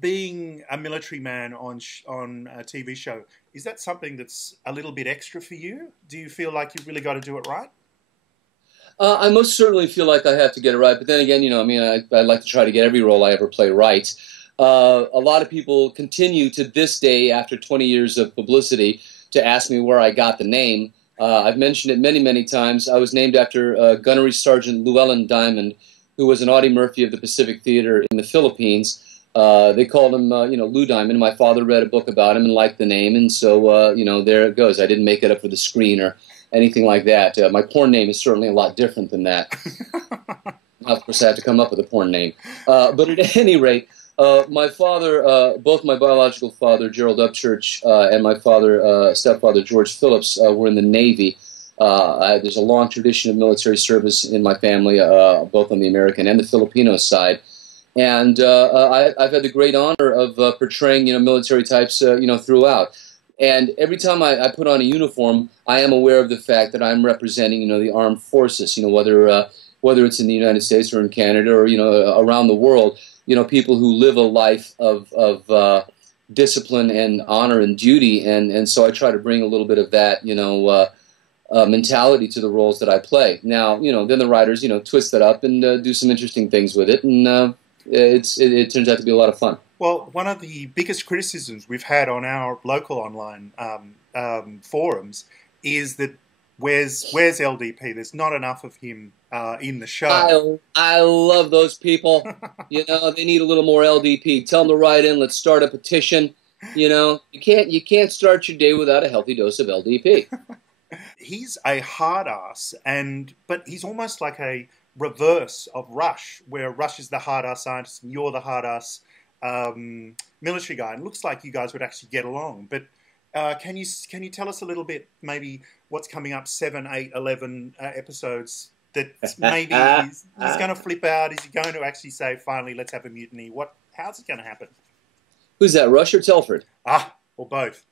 being a military man on a TV show, is that something that's a little bit extra for you? Do you feel like you've really got to do it right? I most certainly feel like I have to get it right, but then again, I mean, I like to try to get every role I ever play right. A lot of people continue to this day, after 20 years of publicity, to ask me where I got the name. I've mentioned it many, many times. I was named after Gunnery Sergeant Lou Diamond, who was an Audie Murphy of the Pacific Theater in the Philippines. They called him, Lou Diamond. My father read a book about him and liked the name, and so, there it goes. I didn't make it up for the screen or anything like that. My porn name is certainly a lot different than that. Of course, I have to come up with a porn name. But at any rate, my father, both my biological father, Gerald Upchurch, and my stepfather, George Phillips, were in the Navy. There's a long tradition of military service in my family, both on the American and the Filipino side. And I've had the great honor of portraying, military types, throughout. And every time I put on a uniform, I am aware of the fact that I'm representing, the armed forces, whether it's in the United States or in Canada or, around the world, people who live a life of discipline and honor and duty. And so I try to bring a little bit of that, mentality to the roles that I play. Now, then the writers, twist that up and do some interesting things with it. And it turns out to be a lot of fun. Well, one of the biggest criticisms we've had on our local online forums is that where's LDP? There's not enough of him in the show. I love those people. They need a little more LDP. Tell them to write in. Let's start a petition. You can't start your day without a healthy dose of LDP. He's a hard ass, but he's almost like a reverse of Rush, where Rush is the hard ass scientist and you're the hard ass military guy. And it looks like you guys would actually get along. But can you tell us a little bit, maybe what's coming up 7, 8, 11 episodes that maybe he's going to flip out? Is he going to actually say, finally, let's have a mutiny? How's it going to happen? Who's that, Rush or Telford? Or both.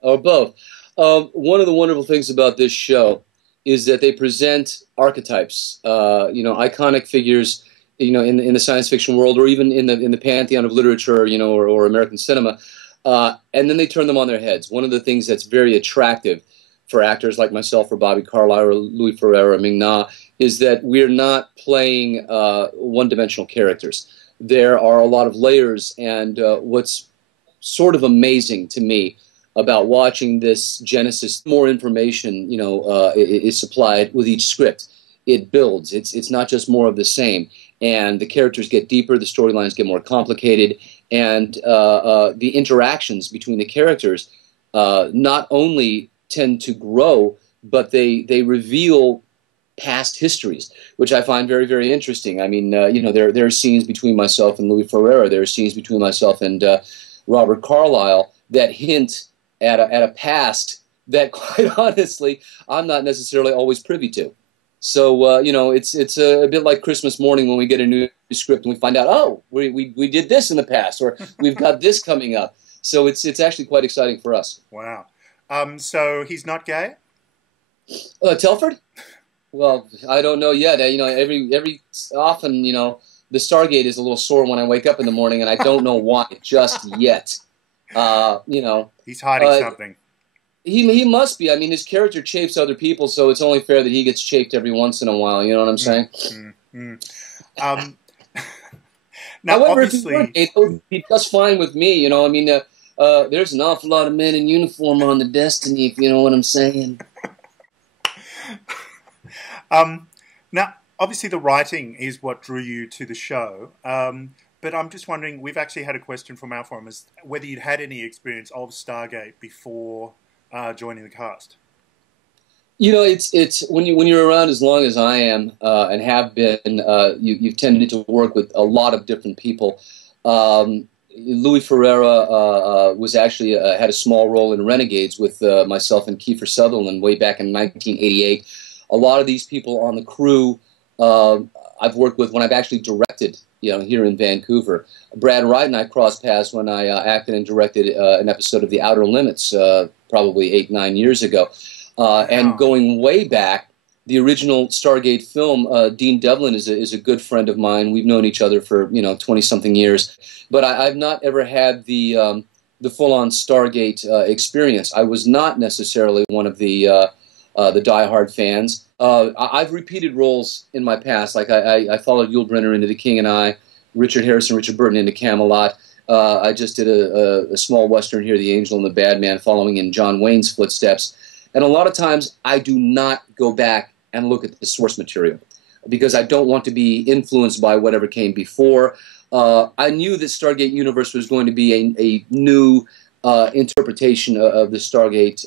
Or both. One of the wonderful things about this show is that they present archetypes, iconic figures, in the science fiction world, or even in the pantheon of literature, or American cinema, and then they turn them on their heads. One of the things that's very attractive for actors like myself, or Bobby Carlyle, or Louis Ferreira, or Ming Na, is that we're not playing one-dimensional characters. There are a lot of layers, and what's sort of amazing to me about watching this genesis, more information, is supplied with each script. It builds. It's not just more of the same. And the characters get deeper, the storylines get more complicated, and the interactions between the characters not only tend to grow, but they reveal past histories, which I find very, very interesting. I mean, there are scenes between myself and Louis Ferreira. There are scenes between myself and Robert Carlyle that hint at a past that, quite honestly, I'm not necessarily always privy to. So, it's a bit like Christmas morning when we get a new script and we find out, oh, we did this in the past, or we've got this coming up. So it's actually quite exciting for us. Wow. So he's not gay? Telford? Well, I don't know yet. Every often, the Stargate is a little sore when I wake up in the morning, and I don't know why just yet. He's hiding something. He must be. I mean, his character chafes other people, so it's only fair that he gets chafed every once in a while. You know what I'm saying? Now, however, obviously, if he would be just fine with me. I mean, there's an awful lot of men in uniform on the Destiny, if you know what I'm saying. Now, obviously, the writing is what drew you to the show. But I'm just wondering, we've actually had a question from our forum as whether you'd had any experience of Stargate before joining the cast. It's when you're around as long as I am and have been, you've tended to work with a lot of different people. Louis Ferreira was actually had a small role in Renegades with myself and Kiefer Sutherland way back in 1988. A lot of these people on the crew I've worked with when I've actually directed, here in Vancouver. Brad Wright and I crossed paths when I acted and directed an episode of The Outer Limits probably 8-9 years ago. And going way back, the original Stargate film, Dean Devlin is a good friend of mine. We've known each other for 20-something years, but I've not ever had the full-on Stargate experience. I was not necessarily one of the diehard fans. I've repeated roles in my past, like I followed Yul Brynner into The King and I, Richard Harrison, Richard Burton into Camelot. I just did a small Western here, The Angel and the Bad Man, following in John Wayne's footsteps. And a lot of times I do not go back and look at the source material because I don't want to be influenced by whatever came before. I knew that Stargate Universe was going to be a new interpretation of the Stargate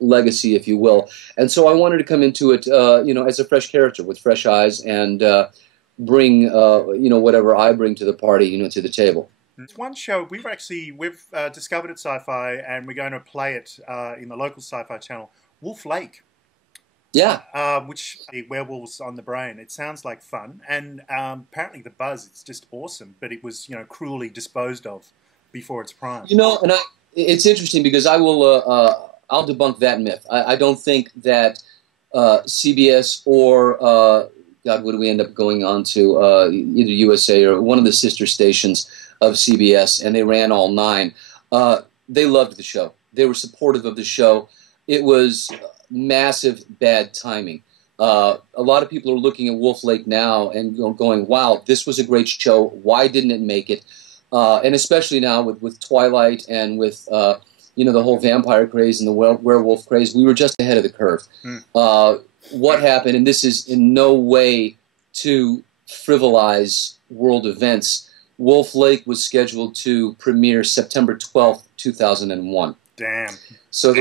legacy, if you will. And so I wanted to come into it, as a fresh character with fresh eyes and bring, whatever I bring to the party, to the table. There's one show we've discovered at Sci-Fi, and we're going to play it in the local Sci-Fi channel, Wolf Lake. Yeah. Which werewolves on the brain. It sounds like fun, and apparently the buzz is just awesome. But it was, cruelly disposed of before its prime. And it's interesting because I will. I'll debunk that myth. I don't think that CBS or God, what do we end up going on to? Either USA or one of the sister stations of CBS, and they ran all 9. They loved the show. They were supportive of the show. It was massive bad timing. A lot of people are looking at Wolf Lake now and going, wow, this was a great show. Why didn't it make it? And especially now with Twilight and with the whole vampire craze and the werewolf craze, we were just ahead of the curve. What happened, and this is in no way to frivolize world events, Wolf Lake was scheduled to premiere September 12th, 2001. Damn. So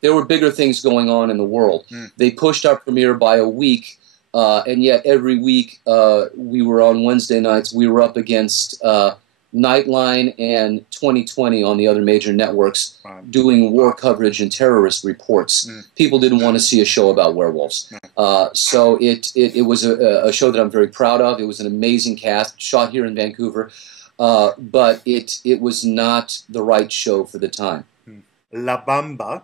there were bigger things going on in the world. They pushed our premiere by a week, and yet every week we were on Wednesday nights. We were up against Nightline and 2020 on the other major networks doing war coverage and terrorist reports. People didn't want to see a show about werewolves. So it was a show that I'm very proud of. It was an amazing cast, shot here in Vancouver, but it was not the right show for the time. La Bamba.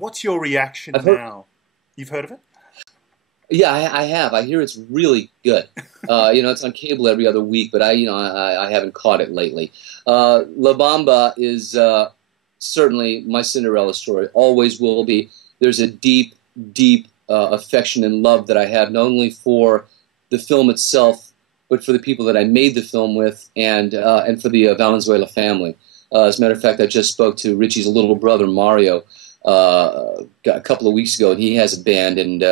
What's your reaction now? You've heard of it? Yeah, I have. I hear it's really good. It's on cable every other week, but I haven't caught it lately. La Bamba is certainly my Cinderella story. Always will be. There's a deep, deep affection and love that I have, not only for the film itself, but for the people that I made the film with, and for the Valenzuela family. As a matter of fact, I just spoke to Richie's little brother Mario a couple of weeks ago, and he has a band, and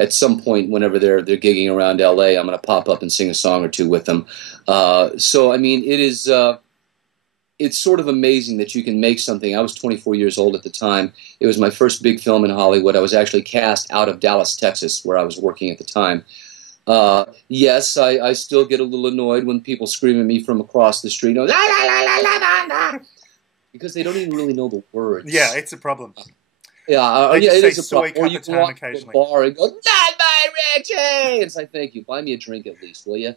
at some point, whenever they're gigging around LA, I'm going to pop up and sing a song or two with them. So, I mean, it's sort of amazing that you can make something. I was 24 years old at the time. It was my first big film in Hollywood. I was actually cast out of Dallas, Texas, where I was working at the time. Yes, I still get a little annoyed when people scream at me from across the street, la, la, la, la, la, la, because they don't even really know the words. Yeah, it's a problem. Yeah, it is a problem. Or you can walk to the bar and go, "Not my Richie!" It's like, thank you. Buy me a drink at least, will you?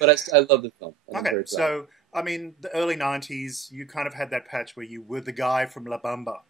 But I love the film. Okay, so, I mean, the early 90s, you kind of had that patch where you were the guy from La Bamba.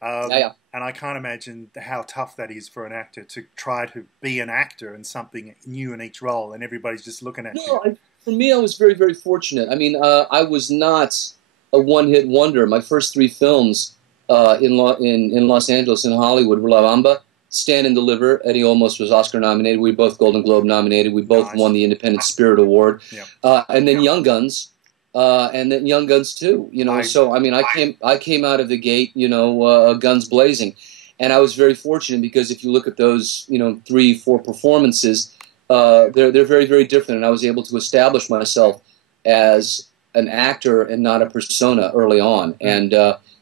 And I can't imagine how tough that is for an actor to try to be an actor and something new in each role, and everybody's just looking at you. For me, I was very, very fortunate. I mean, I was not a one-hit wonder. My first 3 films in Los Angeles and Hollywood were La Bamba, Stand and Deliver. Eddie Olmos was Oscar nominated. We were both Golden Globe nominated. We both won the Independent Spirit Award. And then Young Guns, and then Young Guns 2. So I mean, I came out of the gate, guns blazing, and I was very fortunate because if you look at those, 3, 4 performances, they're very, very different, and I was able to establish myself as an actor and not a persona early on, and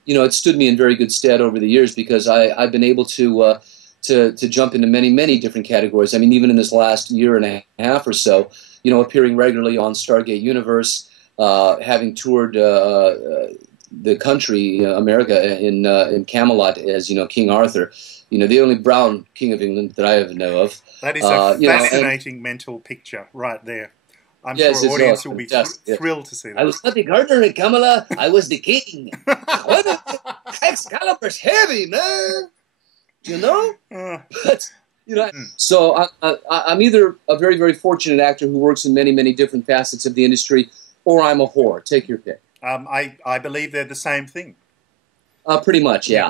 it stood me in very good stead over the years because I've been able to jump into many, many different categories. I mean, even in this last year and a half or so, appearing regularly on Stargate Universe, having toured the country, America, in Camelot as King Arthur, the only brown king of England that I ever know of. That is a fascinating mental picture right there. I'm sure the audience will be thrilled to see that. I was not the gardener in Camelot, I was the king. Excalibur's heavy, man. you know? But, you know, so I'm either a very, very fortunate actor who works in many, many different facets of the industry, or I'm a whore. Take your pick. I believe they're the same thing. Pretty much, yeah.